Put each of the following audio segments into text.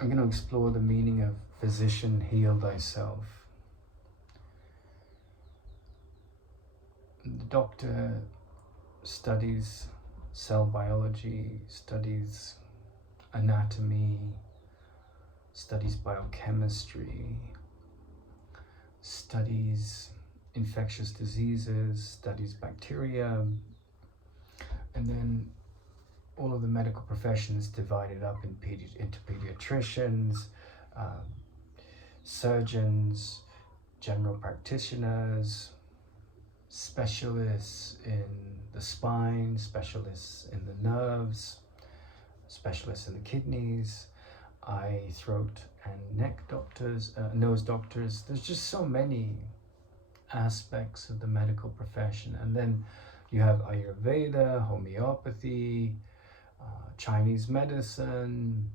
I'm going to explore the meaning of physician, heal thyself. The doctor studies cell biology, studies anatomy, studies biochemistry, studies infectious diseases, studies bacteria, and then all of the medical professions divided up into pediatricians, um, surgeons, general practitioners, specialists in the spine, specialists in the nerves, specialists in the kidneys, eye, throat, and neck doctors, nose doctors. There's just so many aspects of the medical profession. And then you have Ayurveda, homeopathy, Chinese medicine,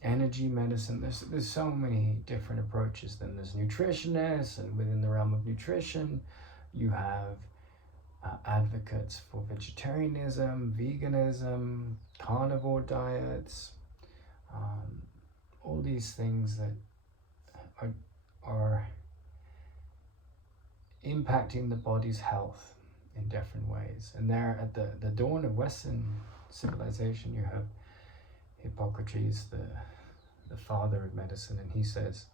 energy medicine. There's so many different approaches. Then there's nutritionists, and within the realm of nutrition, you have advocates for vegetarianism, veganism, carnivore diets, all these things that are impacting the body's health in different ways. And there at the dawn of Western civilization, you have Hippocrates, the father of medicine, and he says,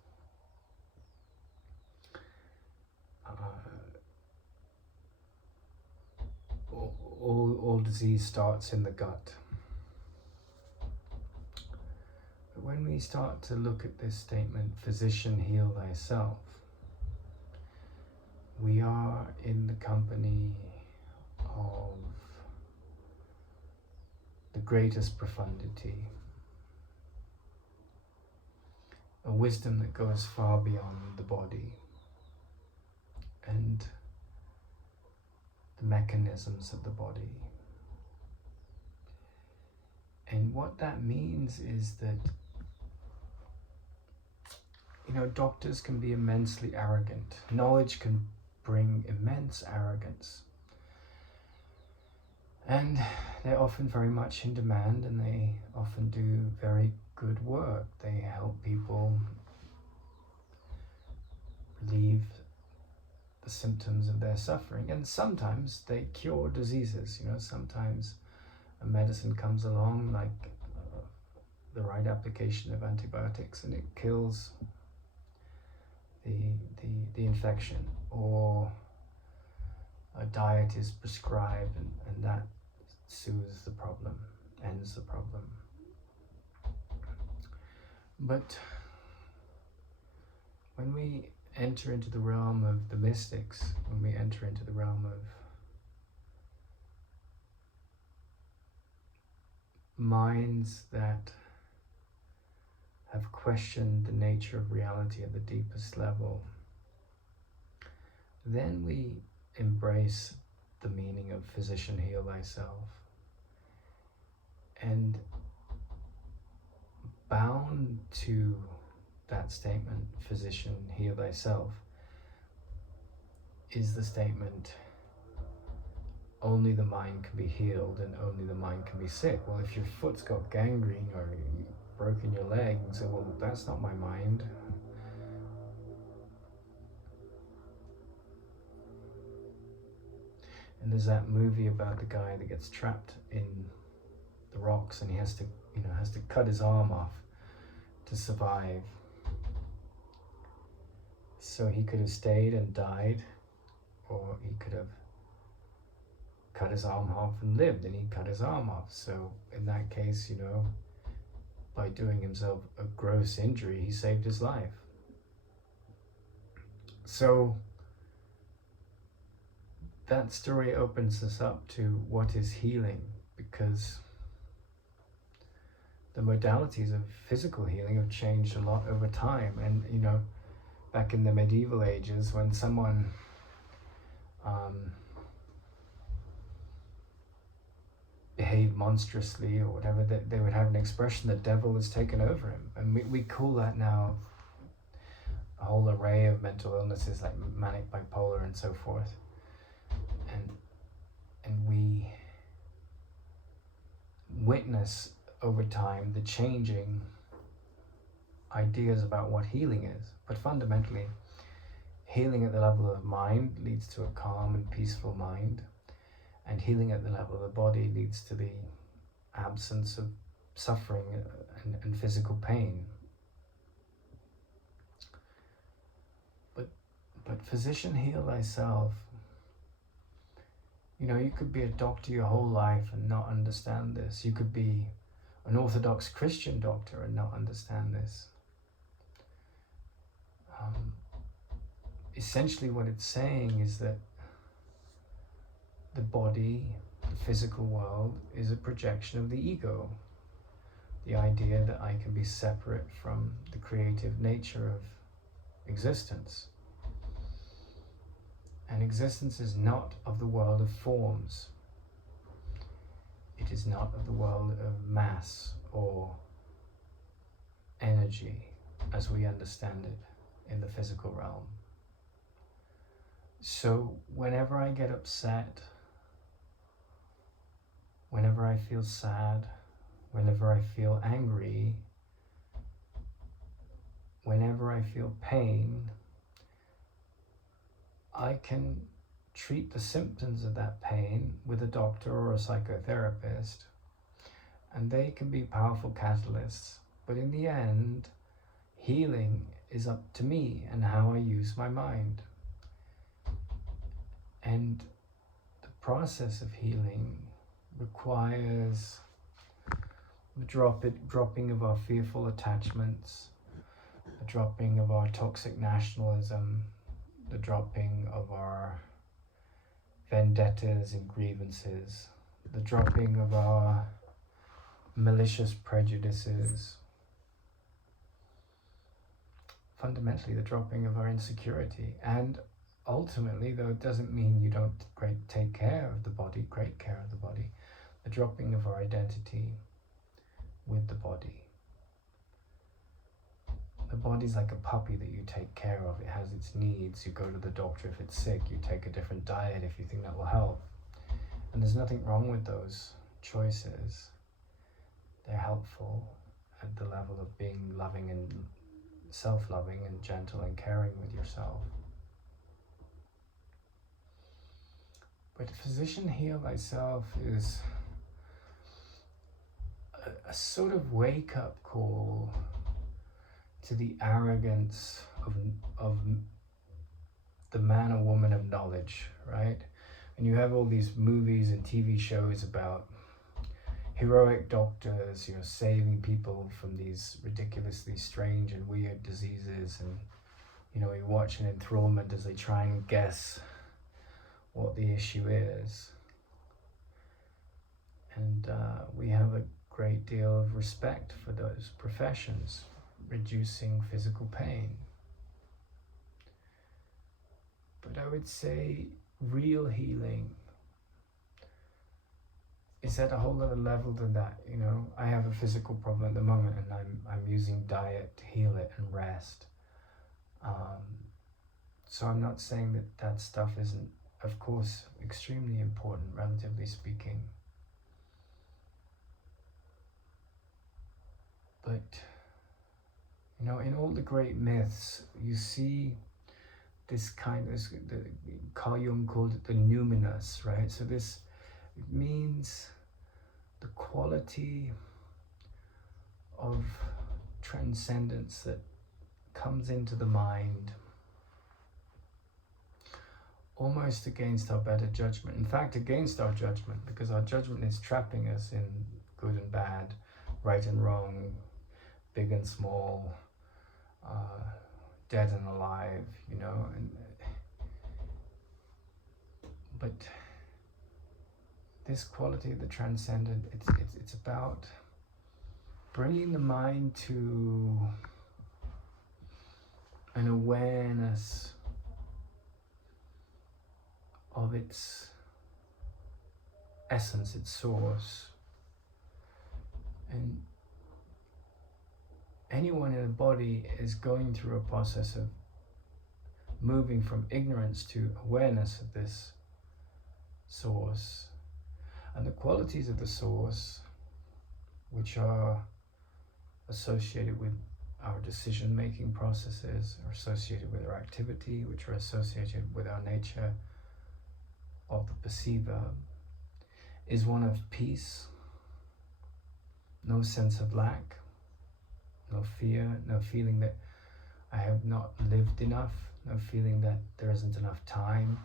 all disease starts in the gut. But when we start to look at this statement, physician, heal thyself, we are in the company of the greatest profundity, a wisdom that goes far beyond the body and the mechanisms of the body. And what that means is that, doctors can be immensely arrogant. Knowledge can bring immense arrogance. And they're often very much in demand, and they often do very good work. They help people relieve the symptoms of their suffering. And sometimes they cure diseases. Sometimes a medicine comes along, like the right application of antibiotics, and it kills the infection, or a diet is prescribed, and that soothes the problem, ends the problem. But when we enter into the realm of the mystics, when we enter into the realm of minds that have questioned the nature of reality at the deepest level, then we embrace the meaning of physician, heal thyself. And bound to that statement, physician, heal thyself, is the statement, only the mind can be healed and only the mind can be sick. Well, if your foot's got gangrene or you've broken your leg, and say, well, that's not my mind. And there's that movie about the guy that gets trapped in the rocks, and he has to cut his arm off to survive. So he could have stayed and died, or he could have cut his arm off and lived, and he cut his arm off. So in that case, by doing himself a gross injury, he saved his life. So that story opens us up to what is healing, because the modalities of physical healing have changed a lot over time. And back in the medieval ages, when someone behaved monstrously or whatever, that they would have an expression, the devil has taken over him. And we call that now a whole array of mental illnesses like manic bipolar and so forth. And we witness over time the changing ideas about what healing is. But fundamentally, healing at the level of mind leads to a calm and peaceful mind, and healing at the level of the body leads to the absence of suffering and physical pain. But physician, heal thyself. You know, you could be a doctor your whole life and not understand this. You could be an Orthodox Christian doctor and not understand this. Essentially what it's saying is that the body, the physical world, is a projection of the ego. The idea that I can be separate from the creative nature of existence. And existence is not of the world of forms. It is not of the world of mass or energy as we understand it in the physical realm. So whenever I get upset, whenever I feel sad, whenever I feel angry, whenever I feel pain, I can treat the symptoms of that pain with a doctor or a psychotherapist, and they can be powerful catalysts. But in the end, healing is up to me and how I use my mind. And the process of healing requires the dropping of our fearful attachments, the dropping of our toxic nationalism, the dropping of our vendettas and grievances, the dropping of our malicious prejudices, fundamentally the dropping of our insecurity. And ultimately, though it doesn't mean you don't take care of the body, great care of the body, the dropping of our identity with the body. The body's like a puppy that you take care of. It has its needs. You go to the doctor if it's sick. You take a different diet if you think that will help. And there's nothing wrong with those choices. They're helpful at the level of being loving and self-loving and gentle and caring with yourself. But physician, heal thyself is a sort of wake-up call to the arrogance of the man or woman of knowledge, right? And you have all these movies and TV shows about heroic doctors, saving people from these ridiculously strange and weird diseases, and you watch an enthrallment as they try and guess what the issue is. And we have a great deal of respect for those professions, reducing physical pain. But I would say real healing is at a whole other level than that. I have a physical problem at the moment, and I'm using diet to heal it and rest. So I'm not saying that stuff isn't, of course, extremely important, relatively speaking. But in all the great myths, you see this kind of, Carl Jung called it the numinous, right? So it means the quality of transcendence that comes into the mind almost against our better judgment. In fact, against our judgment, because our judgment is trapping us in good and bad, right and wrong, big and small, dead and alive, but this quality of the transcendent, it's about bringing the mind to an awareness of its essence, its source. And anyone in a body is going through a process of moving from ignorance to awareness of this source. And the qualities of the source, which are associated with our decision-making processes, are associated with our activity, which are associated with our nature of the perceiver, is one of peace, no sense of lack, no fear, no feeling that I have not lived enough, no feeling that there isn't enough time,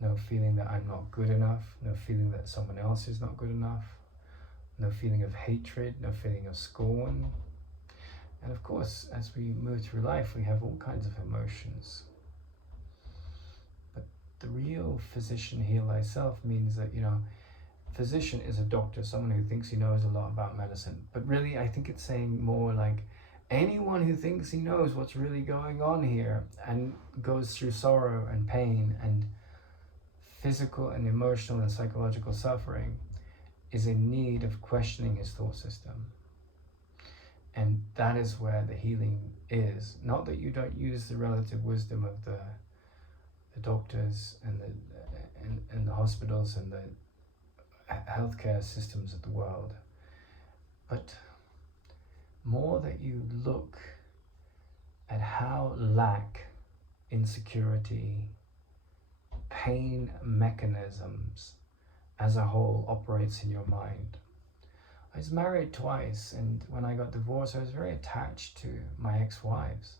no feeling that I'm not good enough, no feeling that someone else is not good enough, no feeling of hatred, no feeling of scorn. And of course, as we move through life, we have all kinds of emotions. But the real physician, heal thyself, means that, physician is a doctor, someone who thinks he knows a lot about medicine. But really, I think it's saying more like anyone who thinks he knows what's really going on here and goes through sorrow and pain and physical and emotional and psychological suffering is in need of questioning his thought system. And that is where the healing is. Not that you don't use the relative wisdom of the doctors and the hospitals and the healthcare systems of the world, but more that you look at how lack, insecurity, pain mechanisms as a whole operates in your mind. I was married twice, and when I got divorced, I was very attached to my ex-wives.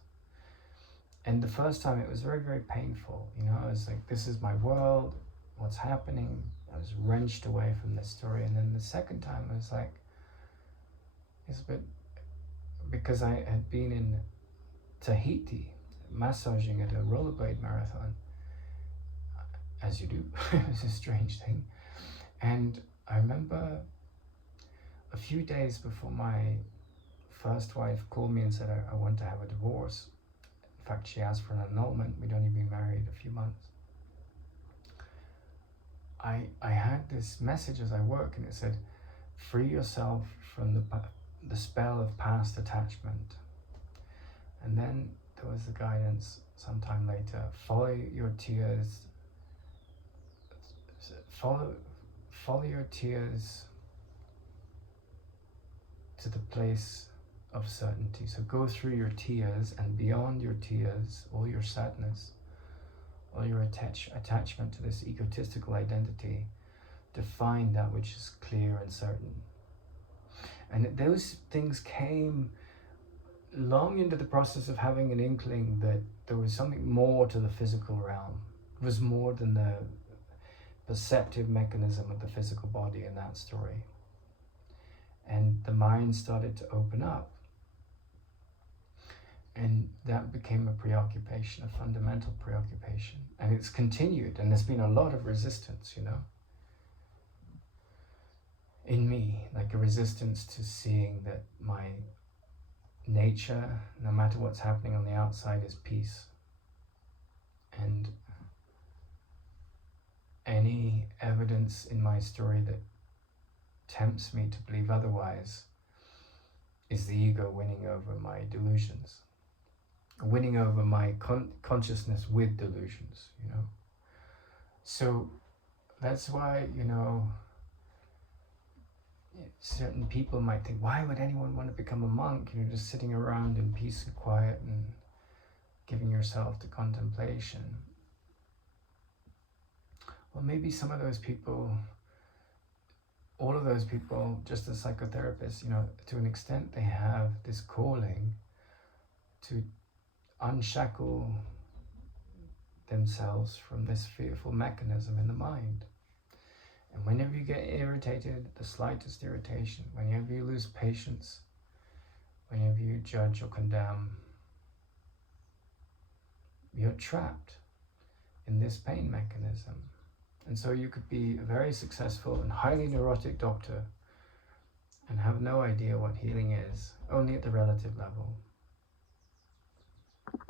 And the first time it was very, very painful. I was like, this is my world, what's happening? I was wrenched away from this story. And then the second time I was like, it's a bit, because I had been in Tahiti, massaging at a rollerblade marathon, as you do. It was a strange thing. And I remember a few days before my first wife called me and said, I want to have a divorce. In fact, she asked for an annulment. We'd only been married a few months. I had this message as I work, and it said, free yourself from the spell of past attachment. And then there was the guidance sometime later, follow your tears, follow your tears to the place of certainty. So go through your tears, and beyond your tears, all your sadness, all your attachment to this egotistical identity, to find that which is clear and certain. And those things came long into the process of having an inkling that there was something more to the physical realm. It was more than the perceptive mechanism of the physical body in that story. And the mind started to open up. And that became a preoccupation, a fundamental preoccupation. And it's continued, and there's been a lot of resistance, in me, like a resistance to seeing that my nature, no matter what's happening on the outside, is peace. And any evidence in my story that tempts me to believe otherwise is the ego winning over my delusions, winning over my consciousness with delusions, So that's why, certain people might think, why would anyone want to become a monk? Just sitting around in peace and quiet and giving yourself to contemplation. Well, maybe some of those people, all of those people, just as psychotherapists, to an extent, they have this calling to unshackle themselves from this fearful mechanism in the mind. And whenever you get irritated, the slightest irritation, whenever you lose patience, whenever you judge or condemn, you're trapped in this pain mechanism. And so you could be a very successful and highly neurotic doctor and have no idea what healing is, only at the relative level.